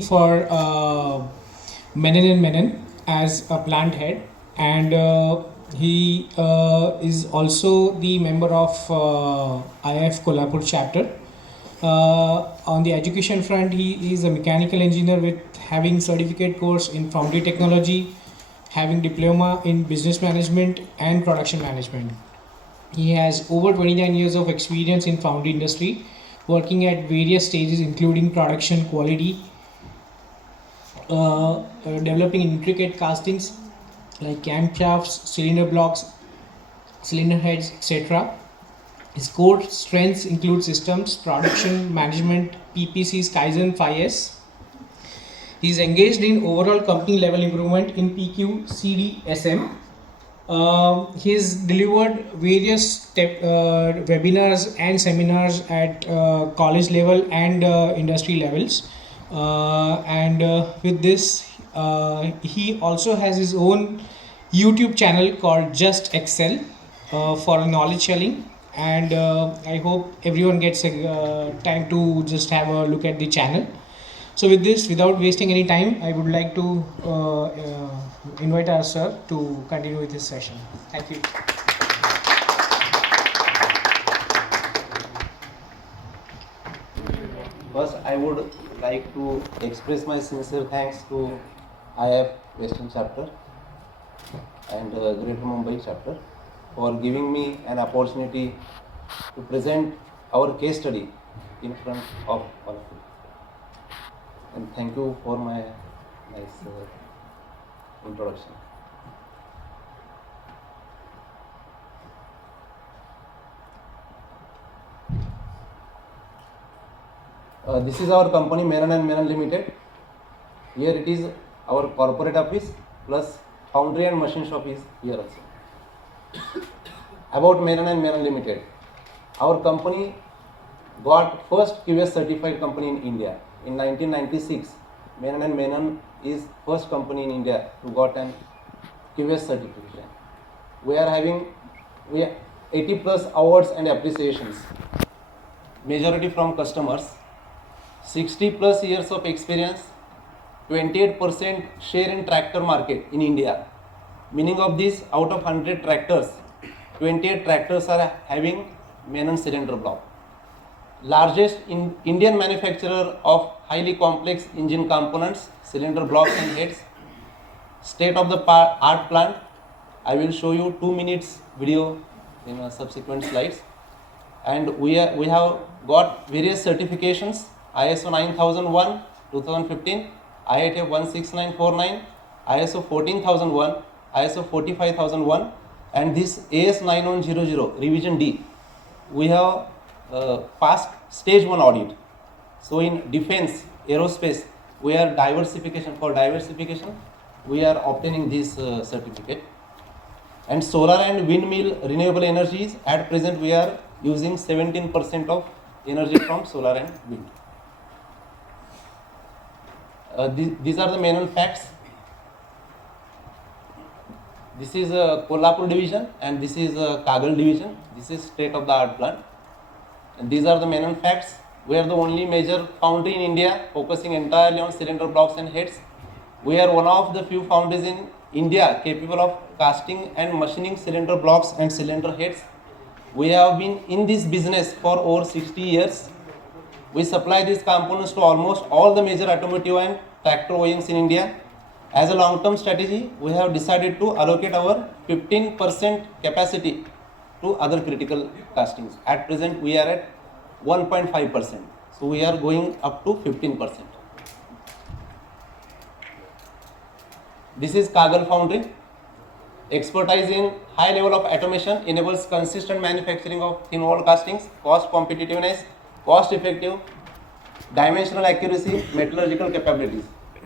for Menon and Menon as a plant head, and he is also the member of IF Kolhapur chapter. On the education front, he is a mechanical engineer with having certificate course in foundry technology, having diploma in business management and production management. He has over 29 years of experience in foundry industry, working at various stages including production quality, developing intricate castings like camshafts, cylinder blocks, cylinder heads, etc. His core strengths include systems, production management, PPCs, Kaizen 5S. He is engaged in overall company level improvement in PQ, CD, SM. He's delivered various webinars and seminars at college level and industry levels. And with this, he also has his own YouTube channel called Just Excel for knowledge sharing. And I hope everyone gets a time to just have a look at the channel. So with this, without wasting any time, I would like to invite our sir to continue with this session. Thank you. First, I would like to express my sincere thanks to IF Western chapter and Greater Mumbai chapter for giving me an opportunity to present our case study in front of all of you. And thank you for my nice introduction. This is our company Menon and Menon Limited. Here it is our corporate office plus foundry and machine shop is here also. About Menon and Menon Limited, our company got first QS certified company in India in 1996. Menon and Menon is first company in India who got an QS certification. We are having 80 plus awards and appreciations, majority from customers, 60 plus years of experience, 28% share in tractor market in India. Meaning of this, out of 100 tractors, 28 tractors are having Menon cylinder block. Largest Indian manufacturer of highly complex engine components, cylinder blocks and heads. State of the art plant. I will show you 2 minutes video in subsequent slides. And we have got various certifications: ISO 9001 2015, IATF 16949, ISO 14001, ISO 45001, and this AS 9100 revision D. We have passed stage 1 audit. So in defense, aerospace, we are diversification, we are obtaining this certificate. And solar and windmill renewable energies, at present we are using 17% of energy from solar and wind. These are the Menon facts. This is Kolhapur division and this is Kagal division. This is state of the art plant. And these are the Menon facts. We are the only major foundry in India focusing entirely on cylinder blocks and heads. We are one of the few foundries in India capable of casting and machining cylinder blocks and cylinder heads. We have been in this business for over 60 years. We supply these components to almost all the major automotive and tractor OEMs in India. As a long-term strategy, we have decided to allocate our 15% capacity to other critical castings. At present, we are at 1.5%. So we are going up to 15%. This is Kagal Foundry. Expertise in high level of automation enables consistent manufacturing of thin wall castings, cost competitiveness, cost effective, dimensional accuracy, metallurgical capabilities.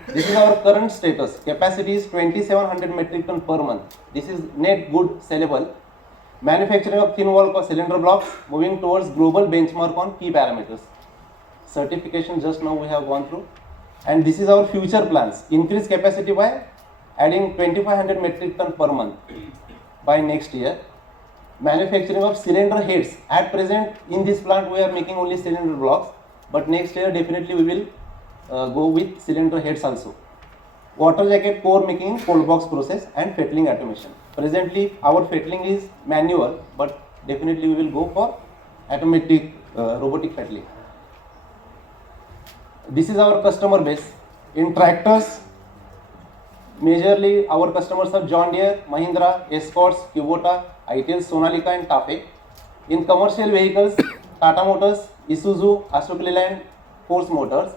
This is our current status. Capacity is 2700 metric ton per month. This is net good sellable. Manufacturing of thin wall cylinder blocks, moving towards global benchmark on key parameters. Certification just now we have gone through. And this is our future plans. Increase capacity by adding 2500 metric ton per month by next year. Manufacturing of cylinder heads. At present in this plant we are making only cylinder blocks, but next year definitely we will go with cylinder heads also. Water jacket core making cold box process and fettling automation. Presently our fettling is manual, but definitely we will go for automatic robotic fettling. This is our customer base. In tractors, majorly our customers are John Deere, Mahindra, Escorts, Kubota, ITL, Sonalika and TAFE. In commercial vehicles, Tata Motors, Isuzu, Ashok Leyland, Force Motors.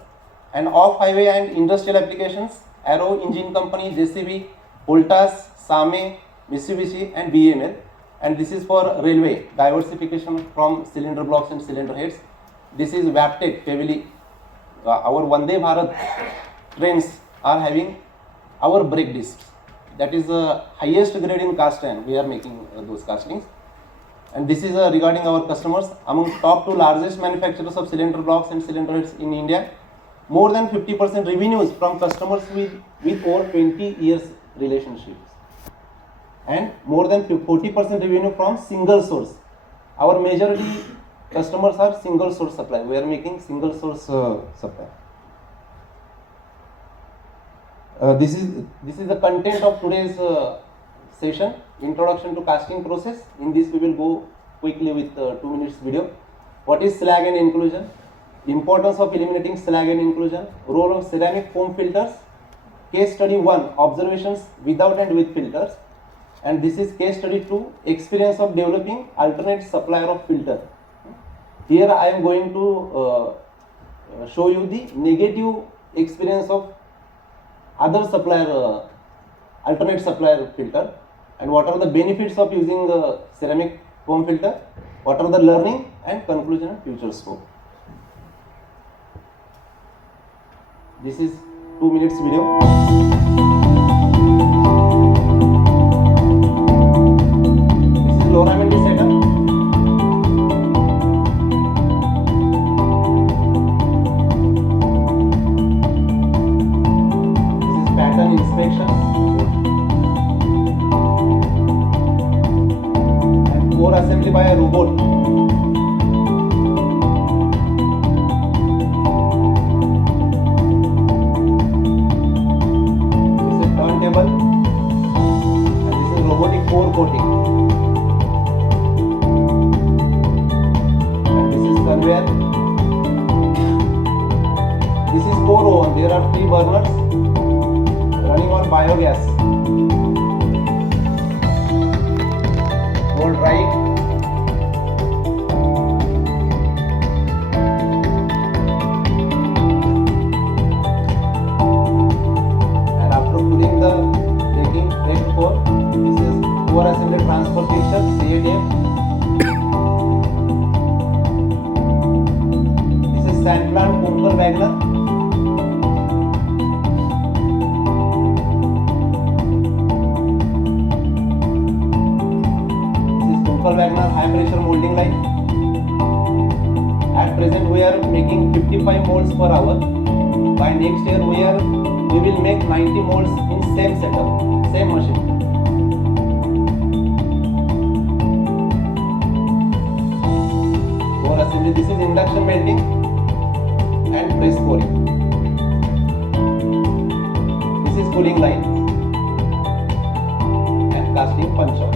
And off-highway and industrial applications, Aero Engine Company, JCB, Voltas, Same, Mitsubishi and BML. And this is for railway, diversification from cylinder blocks and cylinder heads. This is Wabtec, heavily. Our Vande Bharat trains are having our brake discs. That is the highest grade in cast iron. We are making those castings. And this is regarding our customers. Among top 2 largest manufacturers of cylinder blocks and cylinder heads in India, more than 50% revenues from customers with over 20 years relationships, and more than 40% revenue from single source. Our majority customers are single source supply. We are making single source supply. This is the content of today's session, introduction to casting process. In this we will go quickly with 2 minutes video. What is slag and inclusion? Importance of eliminating slag and inclusion. Role of ceramic foam filters. Case study 1, observations without and with filters. And this is case study 2, experience of developing alternate supplier of filter. Here I am going to show you the negative experience of other supplier, alternate supplier filter, and what are the benefits of using the ceramic foam filter, what are the learning and conclusion and future scope. This is 2 minutes video. This is low Raymond setup. This is pattern inspection and core assembly by a robot. Core coating, and this is conveyor. This is core oven. There are 3 burners running on biogas. Hold right. And after pulling the taking brake core, this is core assembly transfer fixture, CADF. This is sand plant Kunkel Wagner. This is Kunkel Wagner high pressure molding line. At present we are making 55 molds per hour. By next year we will make 90 molds in same setup, same machine. This is induction melting and press pouring. This is cooling line and casting punch off.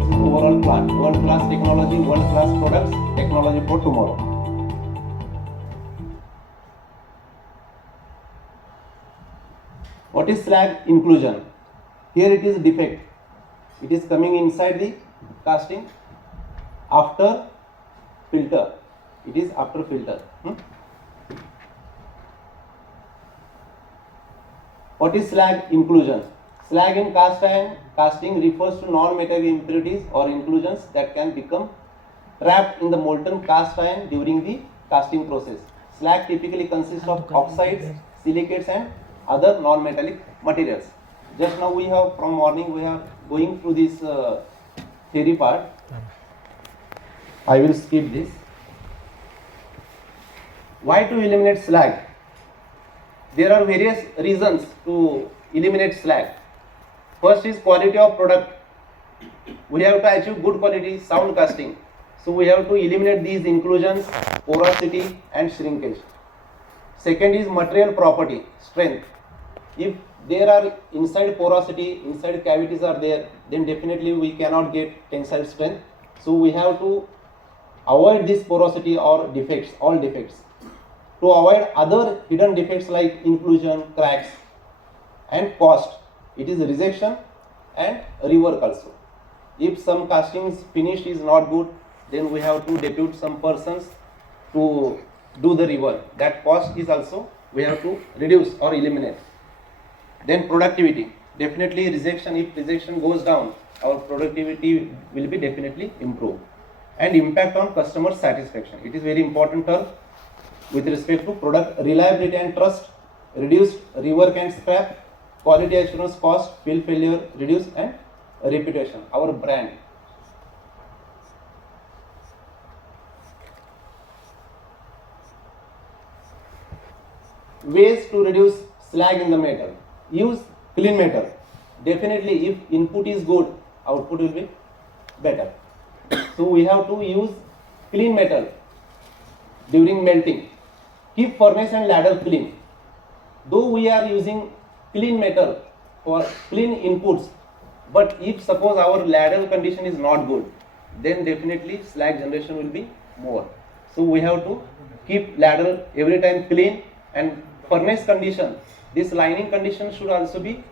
This is overall plant, world class technology, world class products, technology for tomorrow. What is slag inclusion? Here it is defect. It is coming inside the casting. After filter, it is after filter. What is slag inclusion? Slag in cast iron casting refers to non-metallic impurities or inclusions that can become trapped in the molten cast iron during the casting process. Slag typically consists of oxides, silicates and other non-metallic materials. Just now we have, from morning we are going through this theory part. I will skip this. Why to eliminate slag? There are various reasons to eliminate slag. First is quality of product. We have to achieve good quality sound casting. So we have to eliminate these inclusions, porosity and shrinkage. Second is material property, strength. If there are inside porosity, inside cavities are there, then definitely we cannot get tensile strength. So we have to avoid this porosity or defects, all defects. To avoid other hidden defects like inclusion, cracks, and cost, it is rejection and rework also. If some castings finish is not good, then we have to depute some persons to do the rework. That cost is also we have to reduce or eliminate. Then productivity, definitely rejection, if rejection goes down, our productivity will be definitely improved. And impact on customer satisfaction, it is very important term with respect to product reliability and trust, reduced rework and scrap, quality assurance, cost, field failure reduce, and reputation, our brand. Ways to reduce slag in the metal, use clean metal. Definitely if input is good, output will be better. So we have to use clean metal during melting. Keep furnace and ladle clean. Though we are using clean metal for clean inputs, but if suppose our ladle condition is not good, then definitely slag generation will be more. So we have to keep ladle every time clean, and furnace condition, this lining condition should also be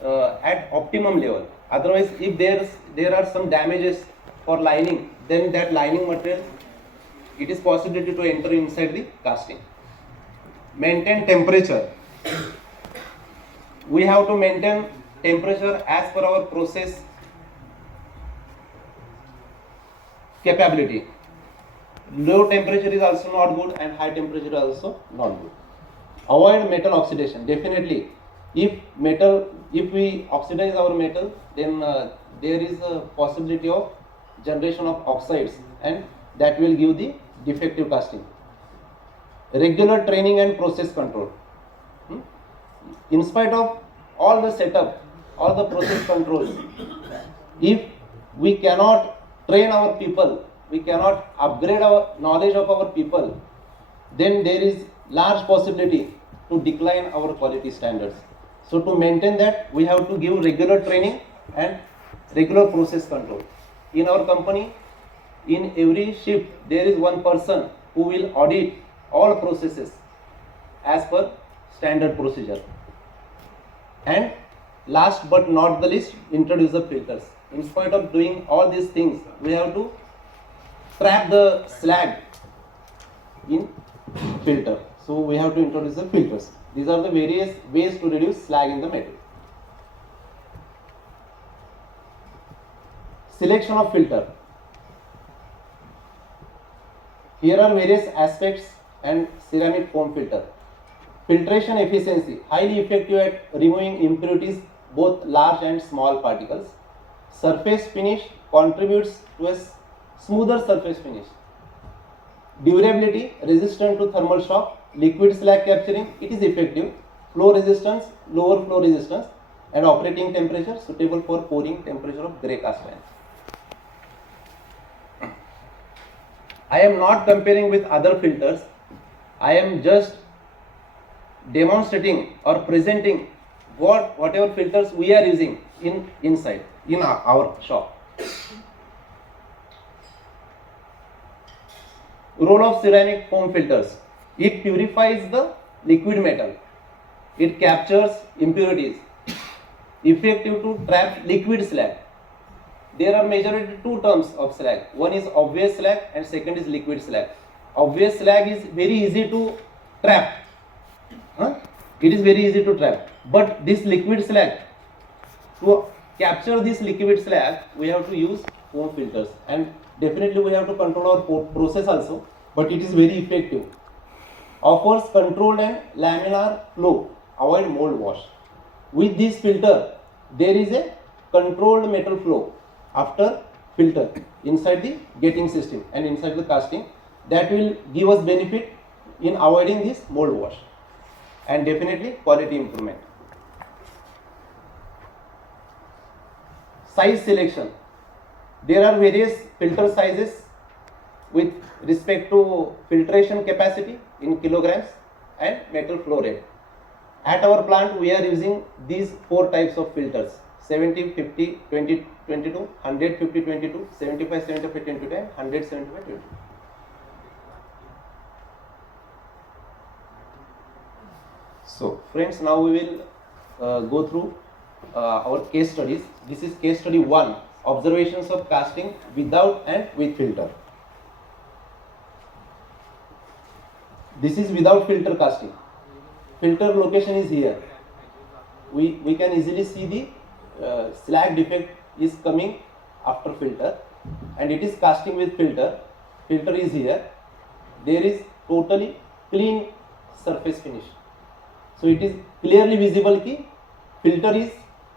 at optimum level. Otherwise, if there are some damages for lining, then that lining material, it is possibility to enter inside the casting. Maintain temperature. We have to maintain temperature as per our process capability. Low temperature is also not good, and high temperature is also not good. Avoid metal oxidation. Definitely, if we oxidize our metal, then there is a possibility of generation of oxides, and that will give the defective casting. Regular training and process control. In spite of all the setup, all the process controls, if we cannot train our people, we cannot upgrade our knowledge of our people, then there is large possibility to decline our quality standards. So to maintain that, we have to give regular training and regular process control. In our company, in every shift, there is one person who will audit all processes as per standard procedure. And last but not the least, introduce the filters. In spite of doing all these things, we have to trap the slag in filter. So we have to introduce the filters. These are the various ways to reduce slag in the metal. Selection of filter. Here are various aspects and ceramic foam filter. Filtration efficiency, highly effective at removing impurities, both large and small particles. Surface finish contributes to a smoother surface finish. Durability, resistant to thermal shock. Liquid slag capturing, it is effective. Flow resistance, lower flow resistance, and operating temperature suitable for pouring temperature of grey cast iron. I am not comparing with other filters. I am just demonstrating or presenting whatever filters we are using inside our shop. Role of ceramic foam filters. It purifies the liquid metal. It captures impurities. Effective to trap liquid slag. There are majority two terms of slag. One is obvious slag and second is liquid slag. Obvious slag is very easy to trap. It is very easy to trap. But this liquid slag, to capture this liquid slag, we have to use foam filters, and definitely we have to control our process also, but it is very effective. Offers controlled and laminar flow, avoid mold wash. With this filter, there is a controlled metal flow after filter inside the getting system and inside the casting, that will give us benefit in avoiding this mold wash and definitely quality improvement. Size selection. There are various filter sizes with respect to filtration capacity in kilograms and metal flow rate. At our plant, we are using these 4 types of filters: 70, 50, 20, 22, 100, 50, 22, 75, 75, 22, and 100, 75, 22. So, friends, now we will go through our case studies. This is case study 1, observations of casting without and with filter. This is without filter casting. Filter location is here. We can easily see the slag defect is coming after filter, and it is casting with filter. Filter is here. There is totally clean surface finish. So it is clearly visible that filter is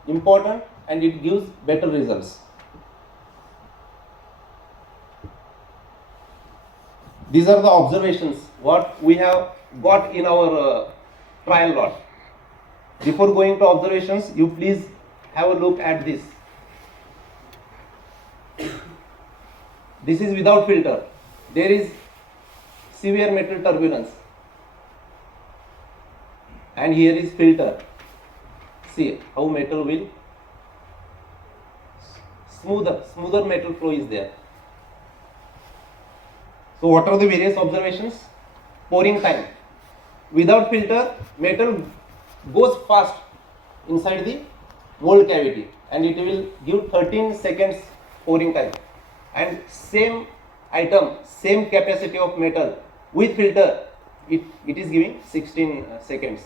important and it gives better results. These are the observations what we have got in our trial lot. Before going to observations, you please have a look at this. This is without filter. There is severe metal turbulence, and here is filter. See how metal will smoother metal flow is there. So what are the various observations? Pouring time. Without filter, metal goes fast inside the mold cavity, and it will give 13 seconds pouring time. And same item, same capacity of metal with filter, it is giving 16 seconds.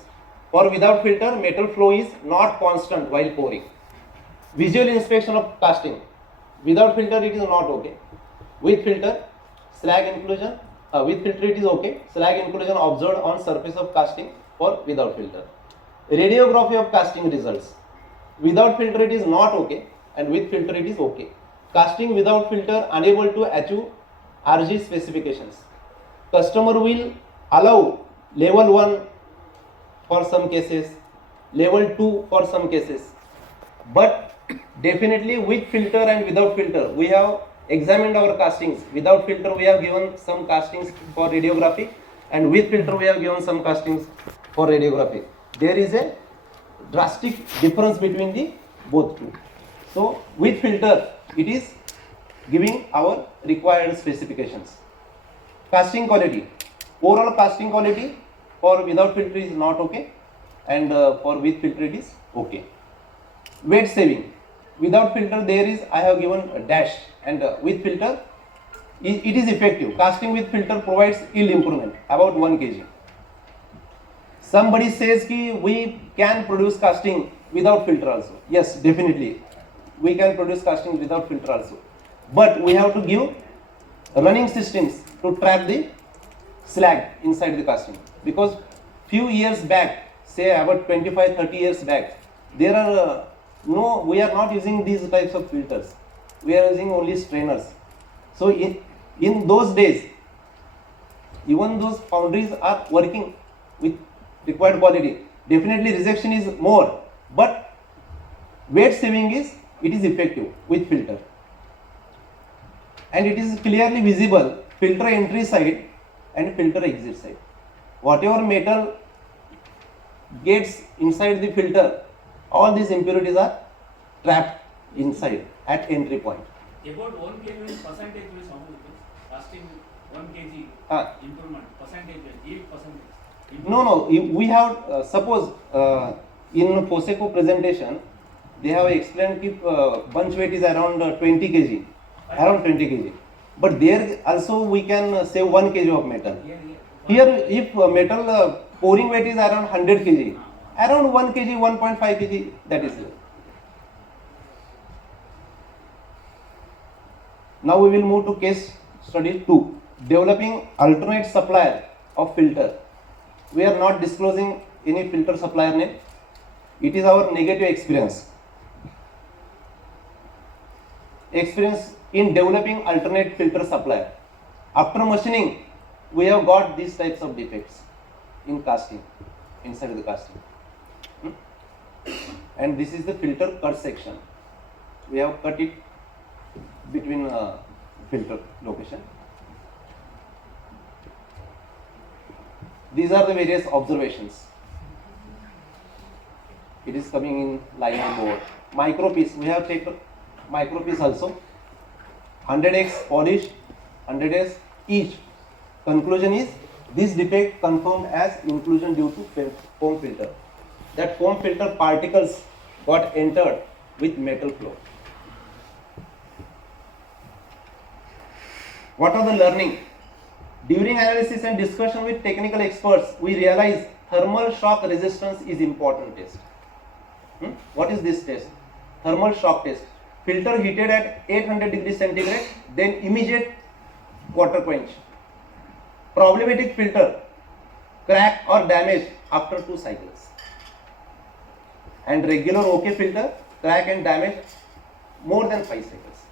For without filter, metal flow is not constant while pouring. Visual inspection of casting. Without filter, it is not okay. With filter, slag inclusion. With filter, it is okay. Slag inclusion observed on surface of casting for without filter. Radiography of casting results. Without filter, it is not okay, and with filter, it is okay. Casting without filter unable to achieve RG specifications. Customer will allow level 1 for some cases, level 2 for some cases, but definitely with filter and without filter, we have examined our castings. Without filter, we have given some castings for radiography, and with filter, we have given some castings for radiography. There is a drastic difference between the both two. So with filter, it is giving our required specifications. Casting quality. Overall casting quality for without filter is not okay, and for with filter it is okay. Weight saving. Without filter there is, I have given a dash, and with filter it is effective. Casting with filter provides yield improvement about 1 kg. Somebody says ki we can produce casting without filter also. Yes, definitely we can produce casting without filter also, but we have to give running systems to trap the slag inside the casting, because few years back, say about 25-30 years back, there are we are not using these types of filters. We are using only strainers. So in those days, even those foundries are working with required quality. Definitely rejection is more, but weight saving is effective with filter, and it is clearly visible filter entry side and filter exit side. Whatever metal gets inside the filter, all these impurities are trapped inside at entry point. About 1 kg means percentage will how much it is? Casting 1 kg improvement percentage, 8%. No, we have suppose in FOSECO presentation they have explained that bunch weight is around 20 kg, around 20 kg. But there also we can save 1 kg of metal. Here, if metal pouring weight is around 100 kg, around 1 kg, 1.5 kg, that is it. Now we will move to case study 2, developing alternate supplier of filter. We are not disclosing any filter supplier name. It is our negative experience. Experience in developing alternate filter supplier. After machining, we have got these types of defects in casting, inside the casting. And this is the filter cut section. We have cut it between filter location. These are the various observations. It is coming in line on board. Micropiece, we have taken micropiece also. 100x polished, 100x each. Conclusion is this defect confirmed as inclusion due to foam filter. That foam filter particles got entered with metal flow. What are the learning? During analysis and discussion with technical experts, we realize thermal shock resistance is important test. What is this test? Thermal shock test. Filter heated at 800 degrees centigrade, then immediate water quench. Problematic filter, crack or damage after 2 cycles. And regular OK filter, crack and damage more than 5 cycles.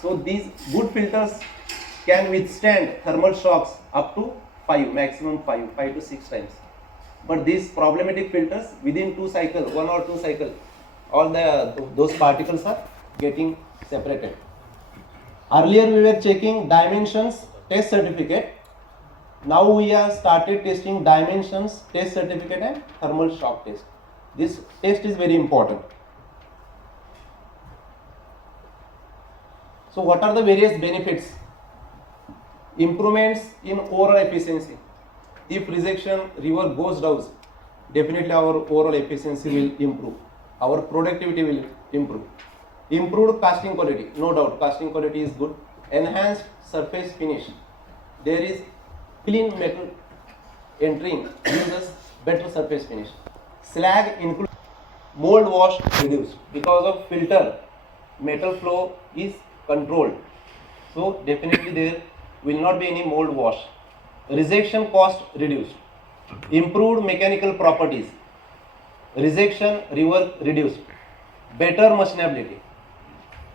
So these good filters can withstand thermal shocks up to 5, maximum 5 to 6 times. But these problematic filters within 2 cycles, 1 or 2 cycles, all those particles are getting separated. Earlier we were checking dimensions test certificate. Now we have started testing dimensions test certificate and thermal shock test. This test is very important. So what are the various benefits? Improvements in overall efficiency. If rejection river goes down, definitely our overall efficiency will improve. Our productivity will improve. Improved casting quality, no doubt casting quality is good. Enhanced surface finish. There is clean metal entering, gives us better surface finish. Slag include mold wash reduced because of filter. Metal flow is controlled, so definitely there will not be any mold wash. Rejection cost reduced. Improved mechanical properties. Rejection rework reduced. Better machinability.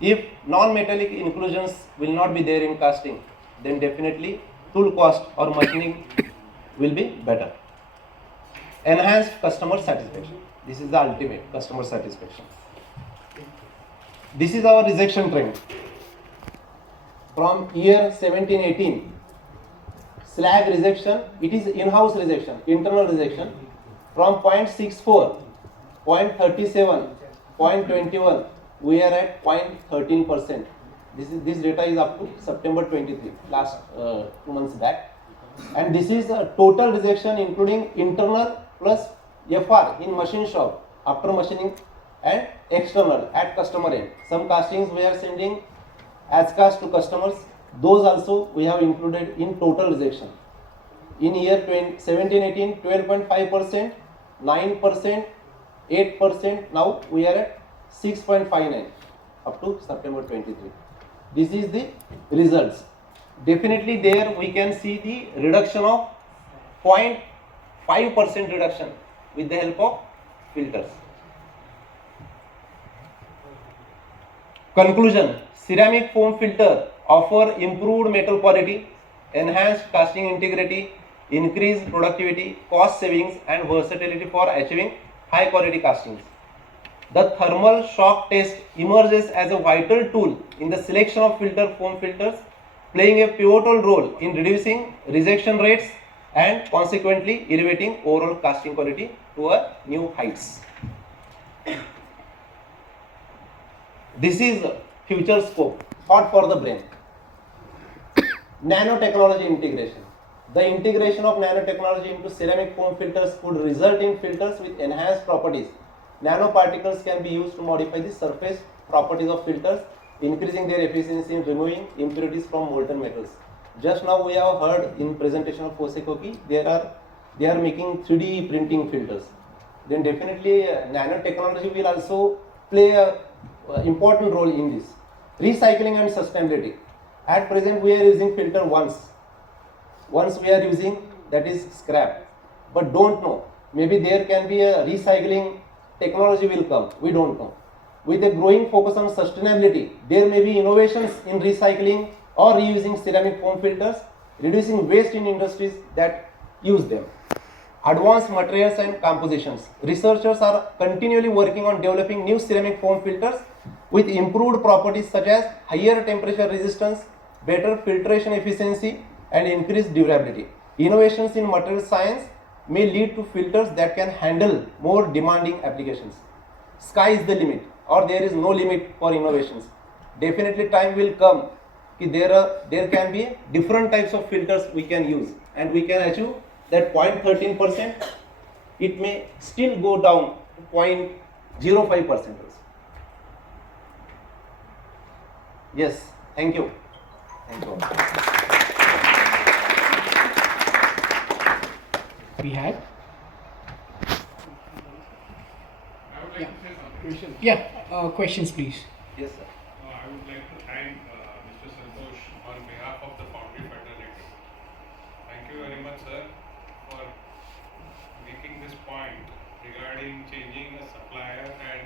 If non-metallic inclusions will not be there in casting, then definitely tool cost or machining will be better. Enhanced customer satisfaction. This is the ultimate customer satisfaction. This is our rejection trend. From year 17-18, slag rejection, it is in-house rejection, internal rejection, from 0.64, 0.37, 0.21, we are at 0.13%. This data is up to September 23, last 2 months back. And this is a total rejection including internal plus FR in machine shop after machining and external at customer end. Some castings we are sending as cast to customers, those also we have included in total rejection. In year 17-18, 12.5%, 9%, 8%, now we are at 6.59 up to September 23. This is the results. Definitely there we can see the reduction of 0.5% reduction with the help of filters. Conclusion, ceramic foam filter offer improved metal quality, enhanced casting integrity, increased productivity, cost savings and versatility for achieving high quality castings. The thermal shock test emerges as a vital tool in the selection of foam filters, playing a pivotal role in reducing rejection rates and consequently elevating overall casting quality to a new heights. This is future scope, thought for the brain. Nanotechnology integration. The integration of nanotechnology into ceramic foam filters could result in filters with enhanced properties. Nanoparticles can be used to modify the surface properties of filters, increasing their efficiency in removing impurities from molten metals. Just now we have heard in presentation of Kosekoki, they are making 3D printing filters. Then definitely nanotechnology will also play a important role in this. Recycling and sustainability. At present we are using filter once we are using, that is scrap. But don't know, maybe there can be a recycling technology will come, we don't know. With a growing focus on sustainability, there may be innovations in recycling or reusing ceramic foam filters, reducing waste in industries that use them. Advanced materials and compositions. Researchers are continually working on developing new ceramic foam filters with improved properties such as higher temperature resistance, better filtration efficiency and increased durability. Innovations in material science may lead to filters that can handle more demanding applications. Sky is the limit, or there is no limit for innovations. Definitely time will come कि there can be different types of filters we can use, and we can achieve that 0.13%. It may still go down to 0.05%. Yes, thank you. Thank you. We have. I would like to say something. Yeah, questions please. Yes, sir. I would like to thank Mr. Santosh on behalf of the Foundry Fraternity. Thank you very much, sir, for making this point regarding changing a supplier and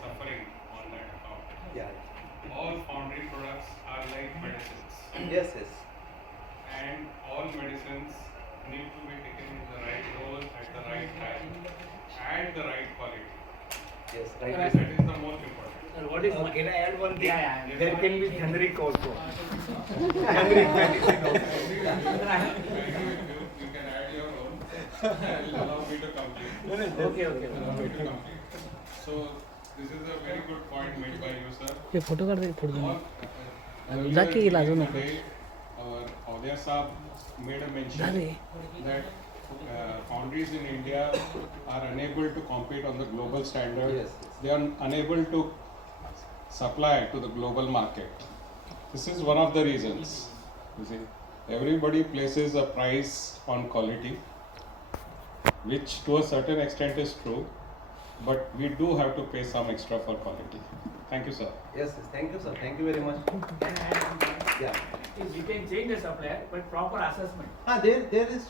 suffering on that account. Yeah. All foundry products are like medicines, Yes, yes. and all medicines need to be taken in the right dose at the right time and the right quality. Yes, That right. is the most important. Sir, what is Can I add one thing? Yeah, yeah. There can be generic also. Generic medicine also. You can add your own. Allow me to complete. Okay. Allow me to complete. So this is a very good point made by you, sir. ये photo काढ दे थोडं All, जाके earlier Laju in the नको. day, our Audia Saab made a mention Dale. that foundries in India are unable to compete on the global standard. Yes, yes. They are unable to supply to the global market. This is one of the reasons. You see, everybody places a price on quality, which to a certain extent is true, but we do have to pay some extra for quality. Thank you, sir. Yes, yes. Thank you, sir. Thank you very much. Yeah. We can change the supplier, but proper assessment.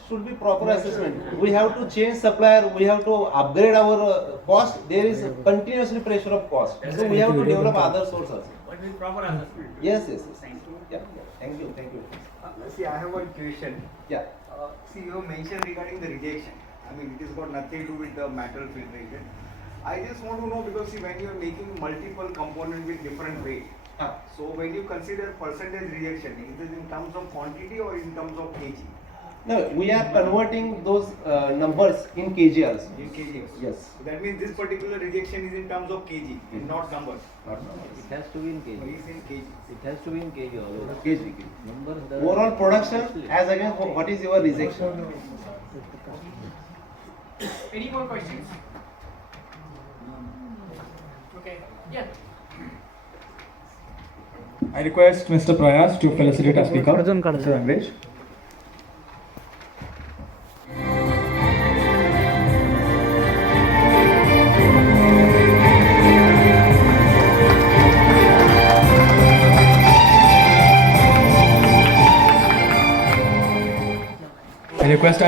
Should be proper assessment. We have to change supplier. We have to upgrade our cost. There is continuously pressure of cost. So we have to develop other sources. But with proper assessment. Yes, yes, yes. Thank you. Yeah. Thank you. Thank you. See, I have one question. Yeah. See, you mentioned regarding the rejection. I mean, it has got nothing to do with the metal filtration. I just want to know because see, when you are making multiple components with different weight, so when you consider percentage rejection, is it in terms of quantity or in terms of kg? No, we are converting those numbers in kg also. In kg. Yes. So that means this particular rejection is in terms of kg, not numbers. Not numbers. It has to be in So kg. it's in kg. It has to be in kg always. kg. Number the Overall production as against what is your rejection? Any more questions? Okay. Yeah. I request Mr. Prayas to felicitate our speaker, Arjun Kadal. Mr. Rangrej. I request